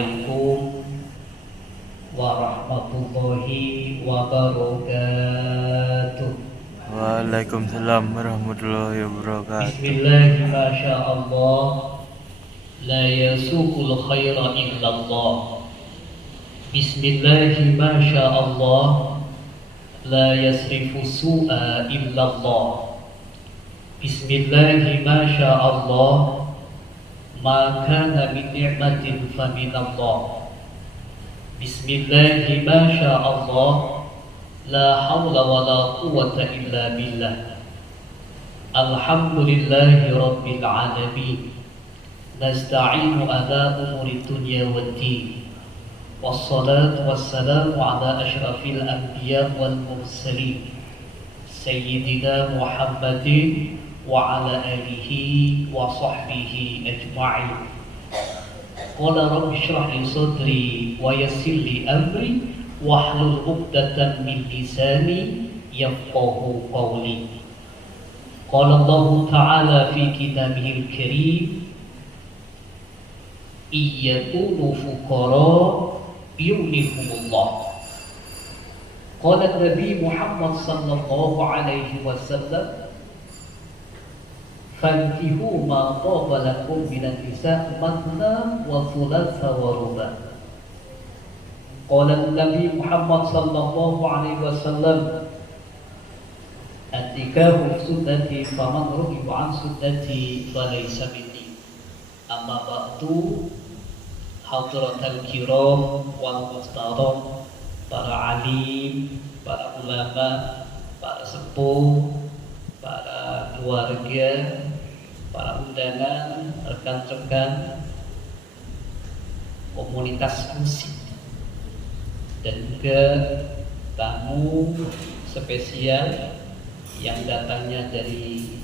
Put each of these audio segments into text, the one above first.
Assalamualaikum warahmatullahi wabarakatuh. Waalaikumsalam warahmatullahi wabarakatuh. Bismillah, masyaallah, la yasuqul khaira illallah. Bismillah, masyaallah, la yasrifu su'a illallah. Bismillah, masyaallah, ma kana min ni'matin fa minallah. Bismillah, masyaallah, la hawla wa la quwwata illa billah. Alhamdulillahi rabbil alamin. Nasta'inu ala umuri dunya waddin. Wassalatu wassalamu ala ashrafil anbiya wal mursalin, Sayyidina Muhammadin wa ala alihi wa sahbihi ajma'in. Qala rabbi shrah li sadri wa yassir li amri wahlul 'uqdatam min lisani yafqahu qawli. Qala Allah Ta'ala fi kitabihil karim, iyakunu fuqara yughnihumullah. Qala Nabi Muhammad sallallahu alaihi wasallam, fankihu ma taba lakum minan nisa mathna wa thulatha wa ruba'. Qala Nabi Muhammad sallallahu alaihi wasallam, an-nikahu sunnati faman raghiba an sunnati falaysa minni. Amma ba'du, hadratal kiram wal muhtaram, para alim, para ulama, para sepuh, para keluarga, para undangan, rekan-rekan komunitas musik, dan juga tamu spesial yang datangnya dari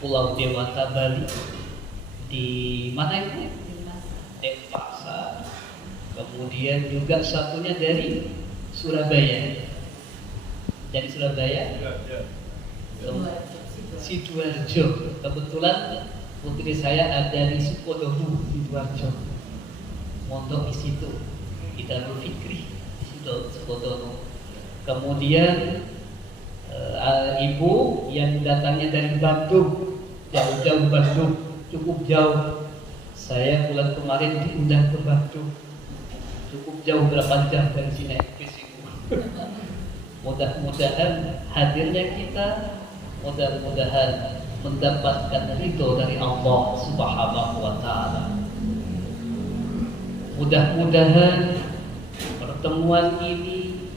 Pulau Dewata Bali. Di mana itu? Denpasar. Kemudian juga satunya dari Surabaya. Dari Surabaya? Sidoarjo. Kebetulan putri saya ada di Sukodono, Sidoarjo. Mondok di situ. Di Darul Fikri di situ Sukodono. Kemudian ibu yang datangnya dari Bandung, jauh-jauh Bandung, cukup jauh. Saya bulan kemarin diundang ke Bandung, cukup jauh, berapa jam dari sini ke situ. Mudah-mudahan hadirnya kita, mudah-mudahan mendapatkan ridho dari Allah Subhanahu wa Ta'ala. Mudah-mudahan pertemuan ini,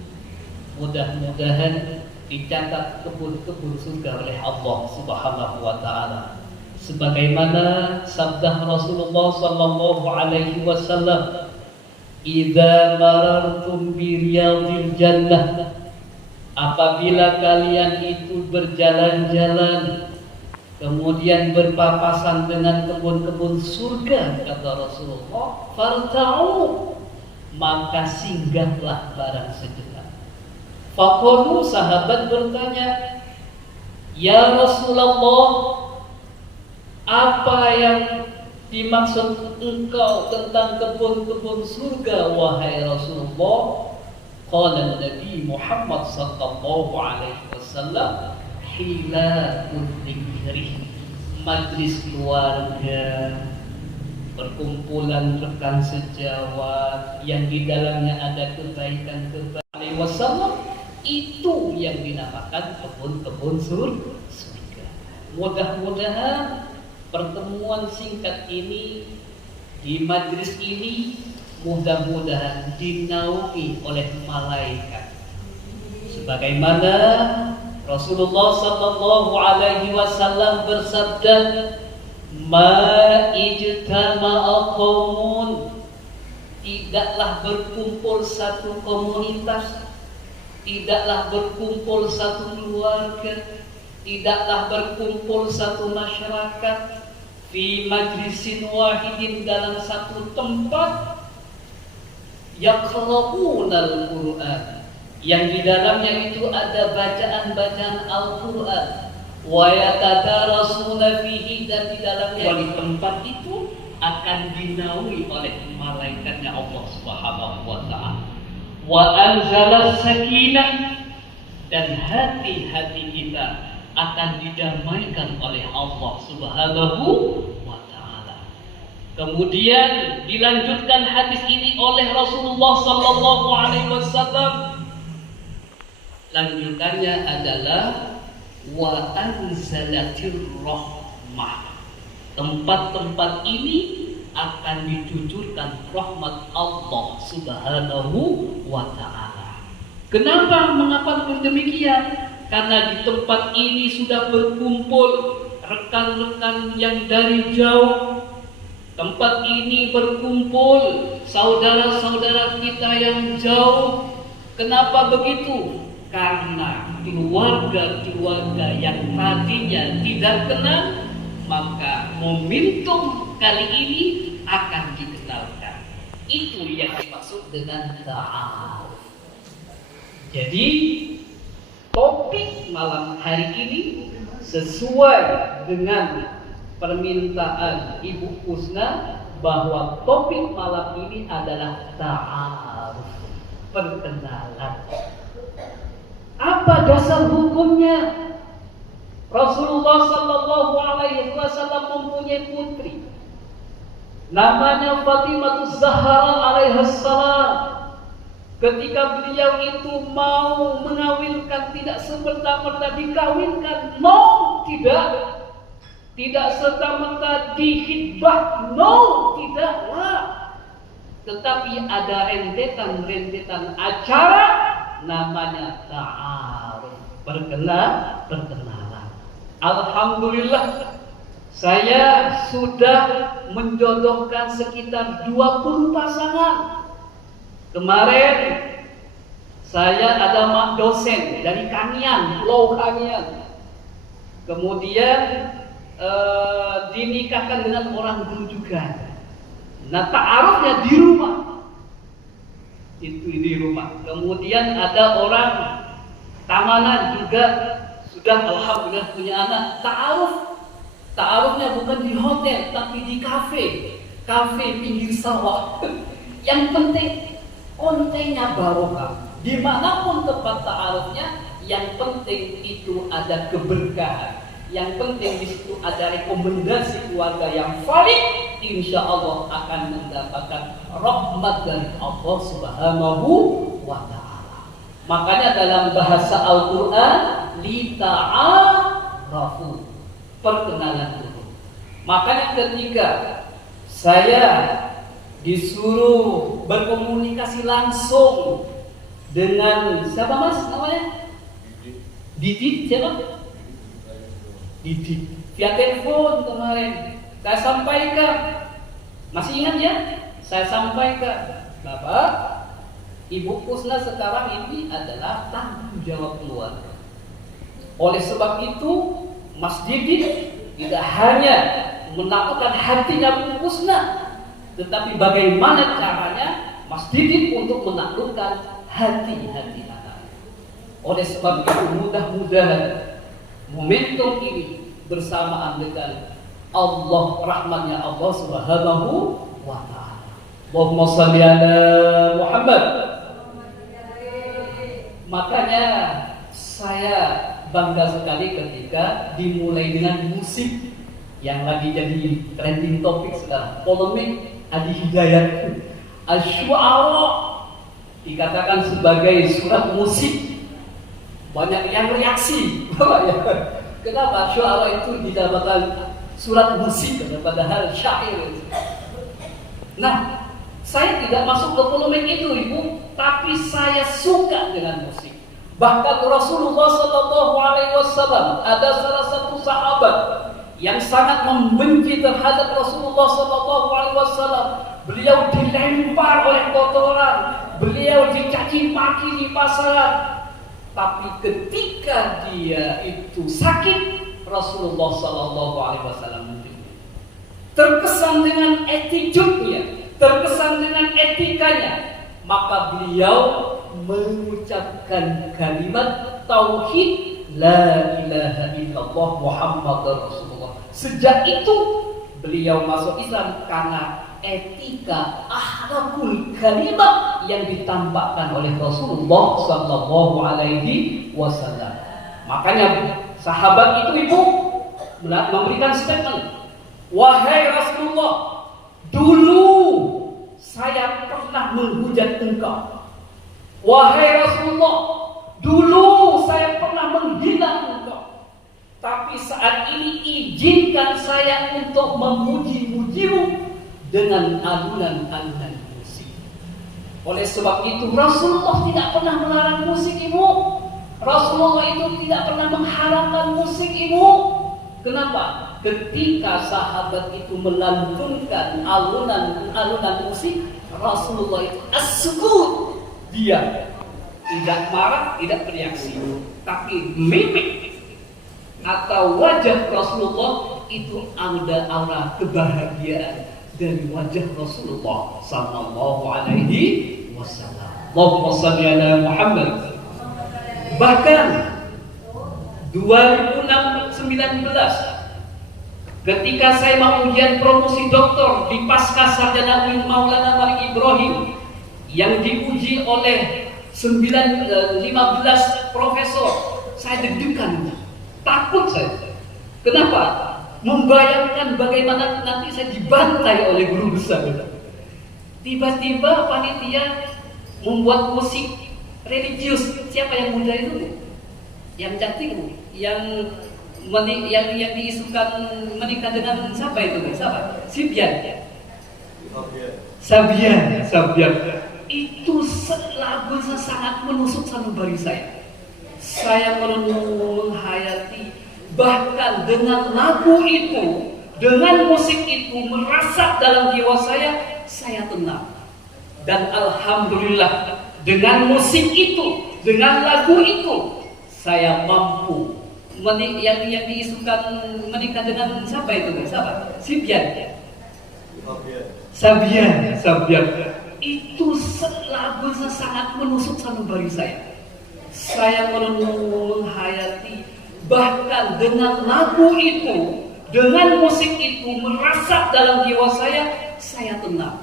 mudah-mudahan dicatat kebun-kebun surga oleh Allah Subhanahu wa Ta'ala, sebagaimana sabda Rasulullah sallallahu alaihi wasallam, idza marartum bi riyadil jannah, apabila kalian itu berjalan-jalan kemudian berpapasan dengan kebun-kebun surga, kata Rasulullah, farta'u, maka singgahlah barang sejenak. Faqalu, sahabat bertanya, ya Rasulullah, apa yang dimaksud engkau tentang kebun-kebun surga, wahai Rasulullah? Qala Nabi Muhammad sallallahu alaihi wasallam, hilakun dzikri, majlis keluarga, perkumpulan rekan sejawat yang di dalamnya ada kebaikan-kebaikan. Wasallam, itu yang dinamakan kebun-kebun surga. Mudah-mudahan pertemuan singkat ini di majlis ini mudah-mudahan dinaungi oleh malaikat, sebagaimana Rasulullah sallallahu alaihi wasallam bersabda, ma ijtama'a qaumun, tidaklah berkumpul satu komunitas, tidaklah berkumpul satu keluarga, tidaklah berkumpul satu masyarakat, fi majlisin wahidin, dalam satu tempat, yaqra'unal Qur'an, yang di dalamnya itu ada bacaan-bacaan Al-Qur'an, wa yatadarasuna fihi, dan di dalamnya di tempat itu akan dinaungi oleh malaikatnya Allah Subhanahu wa taala. Wa anzala sakinah, dan hati-hati kita akan didamaikan oleh Allah Subhanahu wa taala. Kemudian dilanjutkan hadis ini oleh Rasulullah sallallahu alaihi wasallam. Lanjutannya adalah wa anzalatir rahmah. Tempat-tempat ini akan dicucurkan rahmat Allah Subhanahu wa taala. Kenapa? Mengapa demikian? Karena di tempat ini sudah berkumpul rekan-rekan yang dari jauh. Tempat ini berkumpul saudara-saudara kita yang jauh. Kenapa begitu? Karena keluarga-keluarga yang tadinya tidak kenal, maka momentum kali ini akan dikenalkan. Itu yang dimaksud dengan ta'aruf. Jadi topik malam hari ini sesuai dengan permintaan Ibu Kusna bahwa topik malam ini adalah ta'aruf, perkenalan. Apa dasar hukumnya? Rasulullah sallallahu alaihi wasallam mempunyai putri namanya Fatimah Zahra alaihassalam. Ketika beliau itu mau mengawinkan, tidak serta-merta dikawinkan, no, tidak serta-merta dihitbah, no, tidaklah. Tetapi ada rentetan acara namanya ta'aruf, perkenalan. Alhamdulillah, saya sudah menjodohkan sekitar 20 pasangan. Kemarin saya ada mak dosen dari Kangian, Pulau Kangian. Kemudian dinikahkan dengan orang dulu juga. Nah, ta'arufnya di rumah. Itu di rumah. Kemudian ada orang Tamanan juga sudah alhamdulillah punya anak. Ta'arufnya bukan di hotel tapi di kafe pinggir sawah. Yang penting kontennya barokah. Dimanapun tempat ta'arufnya, yang penting itu ada keberkahan. Yang penting di situ ada rekomendasi keluarga yang valid, insya Allah akan mendapatkan rahmat dari Allah Subhanahu wa taala. Makanya dalam bahasa Al-Qur'an lita'arafu, perkenalan dulu. Makanya ketika saya disuruh berkomunikasi langsung dengan siapa mas namanya? Didit siapa? Didit. Via telepon kemarin saya sampaikan, masih ingat ya? Saya sampaikan, Bapak, Ibu Kusna sekarang ini adalah tanggung jawab keluarga. Oleh sebab itu, Mas Didit tidak hanya menaklukkan hatinya Bu Kusna, tetapi bagaimana caranya Mas Didit untuk menaklukkan hati-hati anaknya. Oleh sebab itu, mudah-mudahan momentum ini bersamaan dengan Allah, rahmatnya Allah Subhanahu wa ta'ala. Allahumma shalli ala Muhammad. Makanya saya bangga sekali ketika dimulai dengan musik yang lagi jadi trending topik sekarang, polemik Adi Hidayat. Asy-syu'ara dikatakan sebagai surat musik. Banyak yang reaksi. Kenapa syu'ara itu dikatakan surat musik padahal syair? Nah, saya tidak masuk ke polemik itu, Ibu, tapi saya suka dengan musik. Bahkan Rasulullah SAW, ada salah satu sahabat yang sangat membenci terhadap Rasulullah SAW. Beliau dilempar oleh kotoran, beliau dicaci maki di pasaran. Tapi ketika dia itu sakit, Rasulullah SAW terkesan dengan attitude-nya, terkesan dengan etikanya, maka beliau mengucapkan kalimat tauhid la ilaha illallah Muhammadur Rasulullah. Sejak itu Beliau masuk Islam karena etika akhlakul karimah yang ditampakkan oleh Rasulullah sallallahu alaihi wasallam. Makanya sahabat itu ibu memberikan statement, wahai Rasulullah, dulu saya pernah menghujat engkau. Wahai Rasulullah, dulu saya pernah menghina engkau. Tapi saat ini izinkan saya untuk memuji-mujimu dengan alunan-alunan musik. Oleh sebab itu Rasulullah tidak pernah melarang musik ibu. Rasulullah itu tidak pernah mengharamkan musik ibu. Kenapa? Ketika sahabat itu melantunkan alunan musik, Rasulullah itu as-sukut. Dia tidak marah, tidak bereaksi, tapi mimik atau wajah Rasulullah itu ada aura kebahagiaan dari wajah Rasulullah sallallahu alaihi wasallam. Allahumma shalli ala Muhammad. Bahkan 2019 ketika saya mau ujian promosi doktor di Pasca Sarjana Maulana Malik Ibrahim yang diuji oleh 15 profesor, saya deg-degan, takut saya. Kenapa? Membayangkan bagaimana nanti saya dibantai oleh guru besar. Tiba-tiba panitia membuat musik religius. Siapa yang muda itu? Yang cantik, yang diisukan menikah dengan siapa itu? Siapa? Sabian. Itu lagu sangat menusuk sanubari saya. Saya merenung, menghayati, bahkan dengan lagu itu, dengan musik itu merasap dalam jiwa saya tenang. Dan alhamdulillah, dengan musik itu, dengan lagu itu, saya mampu yang diisukan menikah dengan siapa itu? Siapa? Sabian. Itu lagu sangat menusuk sanubari saya. Saya merenung, menghayati, bahkan dengan lagu itu, dengan musik itu merasap dalam jiwa saya tenang.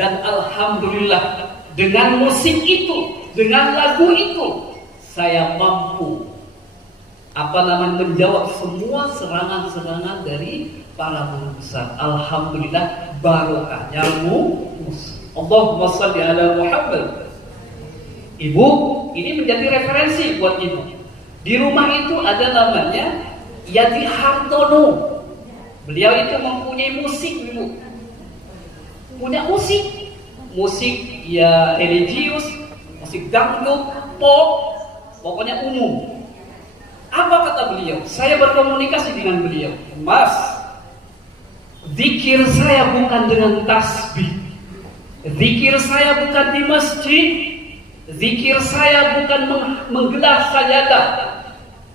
Dan alhamdulillah, dengan musik itu, dengan lagu itu, saya mampu menjawab semua serangan-serangan dari para guru besar. Alhamdulillah, barokahnya musik. Allahumma shalli ala Muhammad. Ibu, ini menjadi referensi buat ibu. Di rumah itu ada namanya Yadi Hartono. Beliau itu mempunyai musik, ibu. Punya musik ya religius, musik dangdut, pop, pokoknya umum. Apa kata beliau? Saya berkomunikasi dengan beliau. Mas, zikir saya bukan dengan tasbih. Zikir saya bukan di masjid. Zikir saya bukan menggelar sajadah.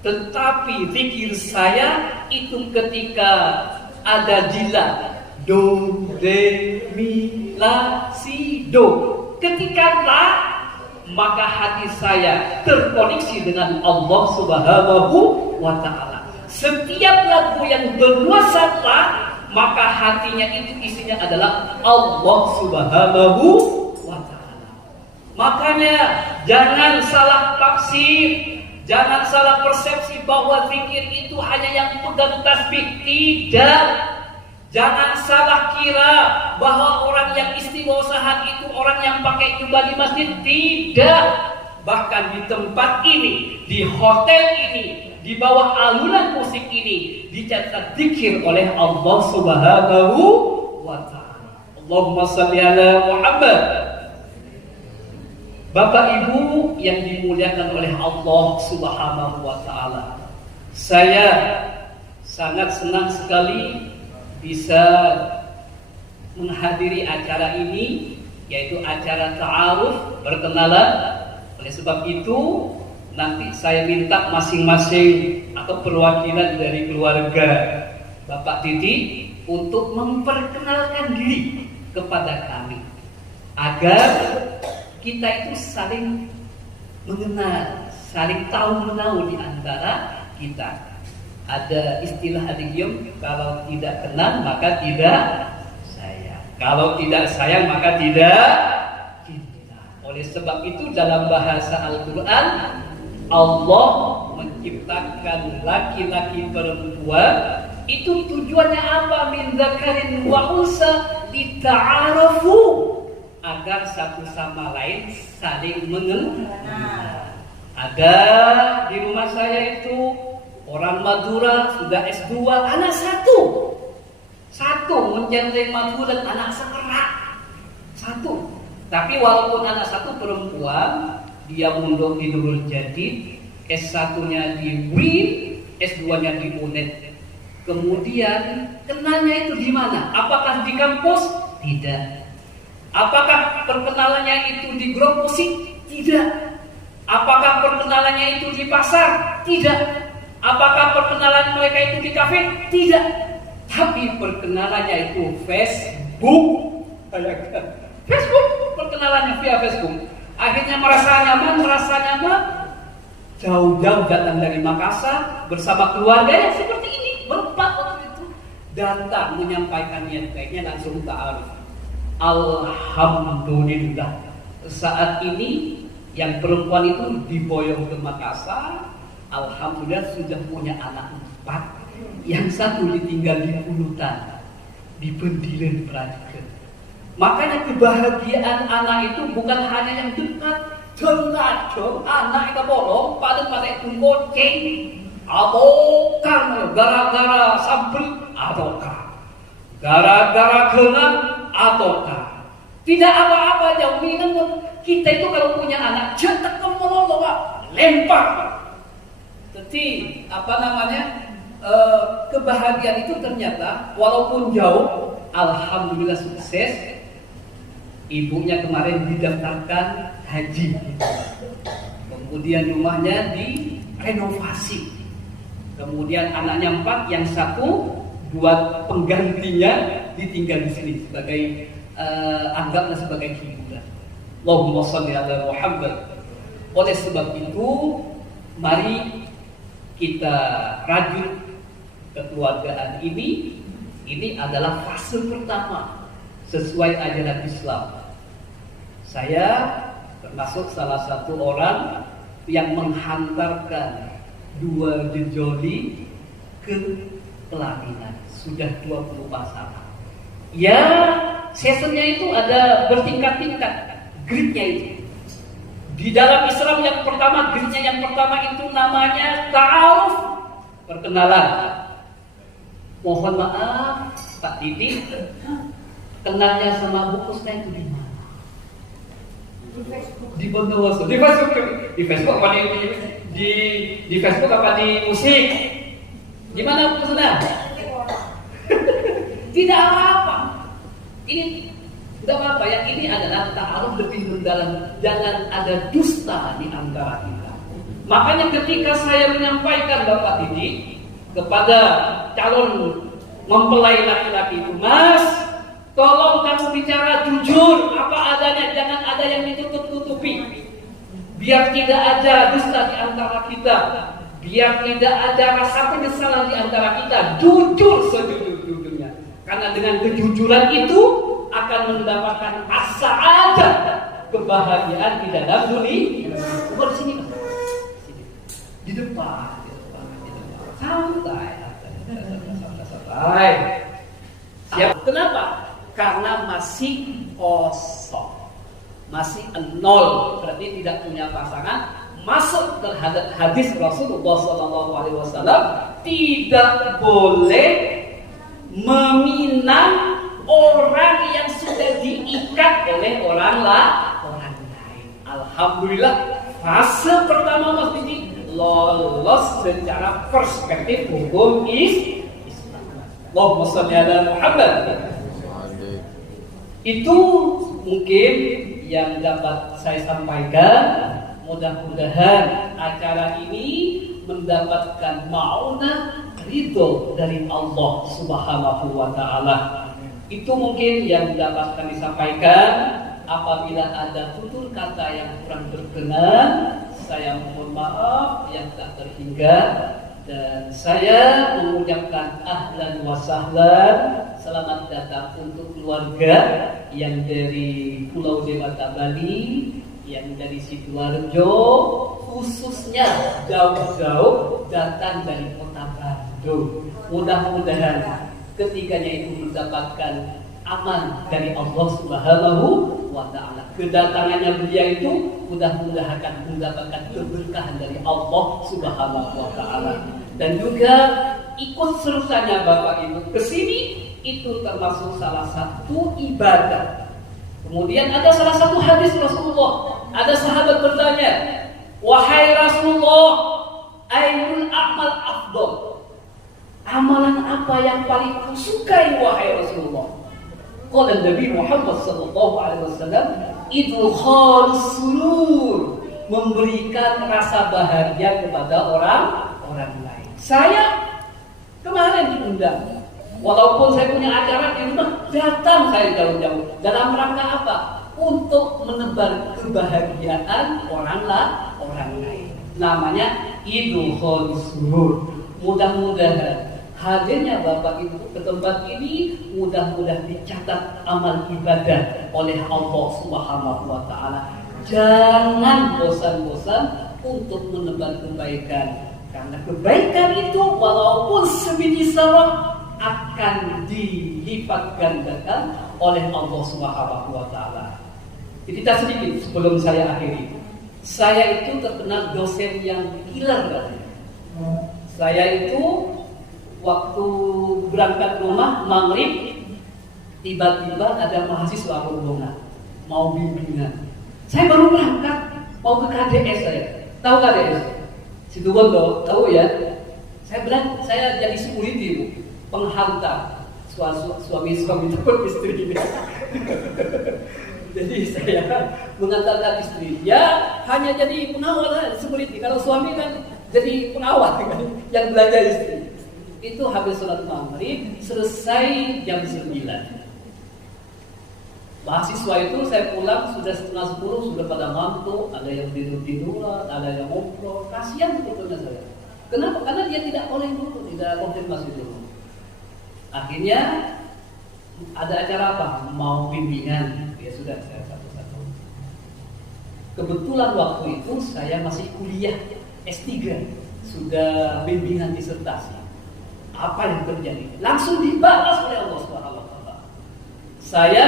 Tetapi zikir saya itu ketika ada jila, do, re, mi, la, si, do. Ketika la, maka hati saya terkoneksi dengan Allah Subhanahu wa ta'ala. Setiap lagu yang bernuansa la, maka hatinya itu isinya adalah Allah Subhanahu wa ta'ala. Makanya jangan salah tafsir, jangan salah persepsi bahwa zikir itu hanya yang pegang tasbih. Tidak. Jangan salah kira bahwa orang yang istighosah itu orang yang pakai jubah di masjid. Tidak. Bahkan di tempat ini, di hotel ini, di bawah alunan musik ini dicatat zikir oleh Allah Subhanahu wa ta'ala. Allahumma shalli ala Muhammad. Bapak Ibu yang dimuliakan oleh Allah Subhanahu wa ta'ala, saya sangat senang sekali bisa menghadiri acara ini, yaitu acara ta'aruf, perkenalan. Oleh sebab itu nanti saya minta masing-masing atau perwakilan dari keluarga Bapak Titi untuk memperkenalkan diri kepada kami, agar kita itu saling mengenal, saling tahu menahu di antara kita. Ada istilah idiom, kalau tidak kenal maka tidak sayang. Kalau tidak sayang maka tidak cinta. Oleh sebab itu dalam bahasa Al-Quran, Allah menciptakan laki-laki perempuan itu tujuannya apa? Min dzakarin wa unsa lita'arafu, agar satu sama lain saling mengenal. Ada di rumah saya itu orang Madura sudah S2, anak satu menjadi Madura, anak satu. Tapi walaupun anak satu perempuan, dia mundur di Nurul Jadid, S1-nya di UIN, S2-nya di UNED. Kemudian kenalnya itu di mana? Apakah di kampus? Tidak. Apakah perkenalannya itu di grup musik? Tidak. Apakah perkenalannya itu di pasar? Tidak. Apakah perkenalan mereka itu di kafe? Tidak. Tapi perkenalannya itu Facebook. Facebook, perkenalannya via Facebook. Akhirnya merasa nyaman. Jauh-jauh datang dari Makassar bersama keluarganya seperti ini, berempat waktu itu. Datang menyampaikan niat baiknya, langsung ta'aruf. Alhamdulillah, saat ini yang perempuan itu diboyong ke Makassar. Alhamdulillah sudah punya anak 4. Yang satu ditinggal di Pulutan, di Pendiren Prajurit. Makanya kebahagiaan anak itu bukan hanya yang dekat. Dengar dong, anak kita bolong pada pun goceng. Abokan gara-gara sambel, abokan. Gara-gara gengan, abokan. Tidak apa-apa jauh minum. Kita itu kalau punya anak, cetek kemulung, lempar. Jadi kebahagiaan itu ternyata walaupun jauh, alhamdulillah sukses. Ibunya kemarin didaftarkan haji, kemudian rumahnya direnovasi, kemudian anaknya 4, yang 1 buat penggantinya ditinggal di sini sebagai anggaplah sebagai hiburan. Allahumma sholli ala Muhammad. Oleh sebab itu, mari kita rajut kekeluargaan ini. Ini adalah fase pertama sesuai ajaran Islam. Saya termasuk salah satu orang yang menghantarkan 2 jejoli ke pelaminan. Sudah 20 pasangan. Ya, seasonnya itu ada bertingkat-tingkat, gridnya itu. Di dalam Islam yang pertama, gridnya yang pertama itu namanya ta'aruf, perkenalan. Mohon maaf, Pak Didi, kenalnya sama Bu Kusna itu di mana? Di Bondowoso. Di Facebook apa di Facebook apa di musik? Di mana Bu Kusna? Tidak apa-apa. Ini tidak apa-apa. Yang ini adalah ta'aruf lebih mendalam. Jangan ada dusta di antara kita. Makanya ketika saya menyampaikan Bapak Didi kepada calon mempelai laki-laki itu, Mas, tolong kamu bicara jujur, apa adanya, jangan ada yang ditutup-tutupi. Biar tidak ada dusta di antara kita, biar tidak ada rasa penyesalan di antara kita. Jujur sejujur-jujurnya, karena dengan kejujuran itu akan mendapatkan as-sa'adah, kebahagiaan di dalam dunia. Di sini, di depan. Santai. Siap. Kenapa? Karena masih kosong, masih 0, berarti tidak punya pasangan. Masuk terhadap hadis Rasulullah SAW, tidak boleh meminang orang yang sudah diikat oleh orang lain. Alhamdulillah, fase pertama Mas Didi lolos secara perspektif hukum Islam. Allahumma sholli ala Muhammad. Itu mungkin yang dapat saya sampaikan. Mudah-mudahan acara ini mendapatkan ma'unah ridho dari Allah Subhanahu wa ta'ala. Itu mungkin yang dapat kami sampaikan. Apabila ada tutur kata yang kurang berkenan, saya mohon maaf yang tak terhingga. Dan saya mengucapkan ahlan wa sahlan, selamat datang untuk keluarga yang dari Pulau Dewata Bali, yang dari Sidoarjo, khususnya jauh-jauh datang dari kota Bandung. Mudah-mudahan ketiganya itu mendapatkan aman dari Allah Subhanahu wa Ta'ala. Kedatangannya beliau itu mudah-mudahan akan mendapatkan keberkahan dari Allah Subhanahu wa Ta'ala. Dan juga ikut sertanya Bapak Ibu ke sini itu termasuk salah satu ibadah. Kemudian ada salah satu hadis Rasulullah. Ada sahabat bertanya, "Wahai Rasulullah, ayyul a'mal afdal?" Amalan apa yang paling kau sukai wahai Rasulullah? Qala Nabi Muhammad sallallahu alaihi wasallam, idkhalus surur, memberikan rasa bahagia kepada orang lain. Saya kemarin diundang, walaupun saya punya acara di rumah, datang saya jauh-jauh. Dalam rangka apa? Untuk menebar kebahagiaan orang lain. Namanya idkhalus surur. Mudah-mudahan hadirnya Bapak Ibu ke tempat ini mudah-mudahan dicatat amal ibadah oleh Allah Subhanahu wa Ta'ala. Jangan bosan-bosan untuk menebar kebaikan, karena kebaikan itu walaupun sebiji sarah akan dilipat gandakan oleh Allah Subhanahu wa Ta'ala. Cerita sedikit sebelum saya akhiri. Saya itu terkenal dosen yang killer. Saya itu waktu berangkat rumah maghrib, tiba-tiba ada mahasiswa rombongan mau bimbingan. Saya baru berangkat mau ke KDS saya. Tahu KDS? Situbondo, tahu ya? Saya jadi security, Bu, penghantar suami teman istri. Jadi saya mengantarkan istri. Ya hanya jadi pengawal security. Kalau suami kan jadi pengawal kan, yang belajar istri. Itu habis sholat maghrib, selesai jam 9. Mahasiswa itu saya pulang sudah setengah 10, sudah pada ngantuk, ada yang tidur-tiduran, ada yang ngobrol. Kasihan sebetulnya saya. Kenapa? Karena dia tidak boleh dulu, tidak konfirmasi dulu. Akhirnya ada acara apa? Mau bimbingan. Ya sudah, saya satu-satu. Kebetulan waktu itu saya masih kuliah S3, sudah bimbingan disertasi. Apa yang terjadi? Langsung dibalas oleh Allah Subhanahu wa Ta'ala. Saya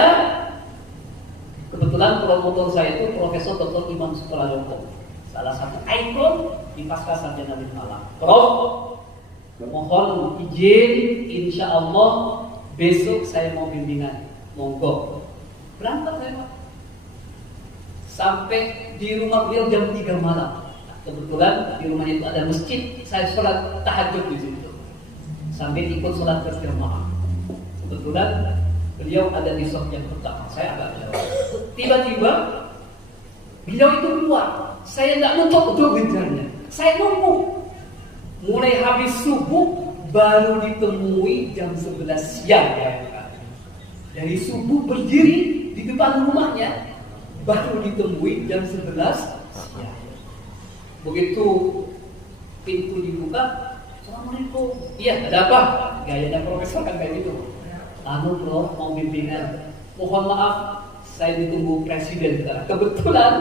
kebetulan promotor saya itu Profesor Dr. Imam Suprayoko, salah satu ikon di pasca sarjana di Malang. Prof, mohon izin, insya Allah besok saya mau bimbingan, monggo. Berangkat saya Pak. Sampai di rumah beliau jam 3 malam. Kebetulan di rumahnya itu ada masjid, saya sholat tahajud di situ. Sambil ikut sholat berjamaah. Kebetulan beliau ada di shop yang pertama, saya agak jauh. Tiba-tiba beliau itu keluar. Saya tidak nutup untuk ngejarnya. Saya nunggu. Mulai habis subuh baru ditemui jam 11 siang. Dari subuh berdiri di depan rumahnya baru ditemui jam 11 siang. Begitu pintu dibuka, Assalamualaikum. Iya, ada apa? Gayanya profesor kan kayak gitu. Prof, mau bimbingan. Mohon maaf, saya ditunggu presiden sekarang. Kebetulan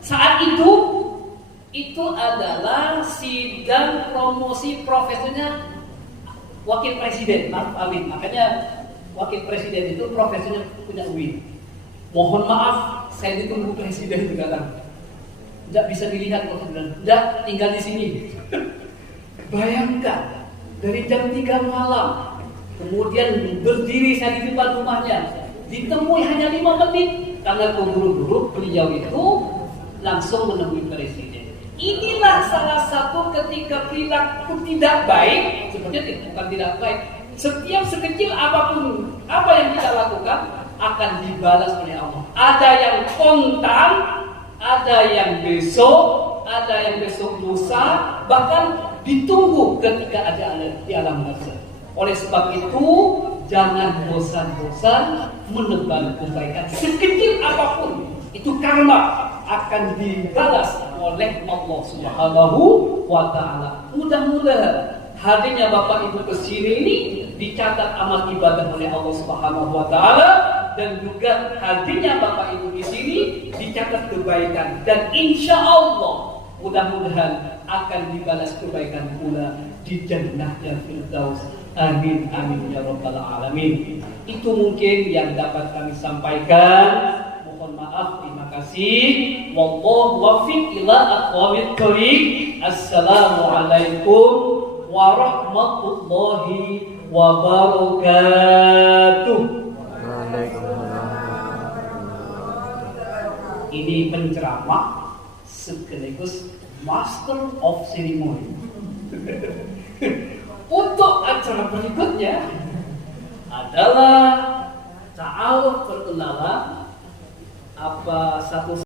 saat itu adalah sidang promosi profesornya wakil presiden, Maruf Amin. Makanya wakil presiden itu profesornya punya UIN. Mohon maaf, saya ditunggu presiden sekarang. Tidak bisa dilihat kok sebenarnya. Tidak, tinggal di sini. Bayangkan, dari jam 3 malam, kemudian berdiri saya di depan rumahnya, ditemui hanya 5 menit, karena keburu-buru beliau itu langsung menemui presiden. Inilah salah satu ketika perilaku tidak baik, sebenarnya bukan tidak baik. Setiap sekecil apapun, apa yang kita lakukan akan dibalas oleh Allah. Ada yang kontan, ada yang besok lusa, bahkan ditunggu ketika ada di alam barzah. Oleh sebab itu, jangan bosan-bosan menebar kebaikan sekecil apapun. Itu karma akan dibalas oleh Allah Subhanahu wa Ta'ala. Mudah-mudahan hadirnya Bapak Ibu ke sini ini dicatat amal ibadah oleh Allah Subhanahu wa taala, dan juga hadirnya Bapak Ibu di sini dicatat kebaikan, dan insya Allah mudah-mudahan akan dibalas kebaikan pula di Jannahnya Firdaus. Amin amin ya rabbal alamin. Itu mungkin yang dapat kami sampaikan. Mohon maaf, terima kasih. Wallahu waffiq ila aqwamit thoriq. Assalamualaikum warahmatullahi wabarakatuh. Ini penceramah sekaligus Master of Ceremony. Untuk acara berikutnya adalah ta'aruf perkenalan apa satu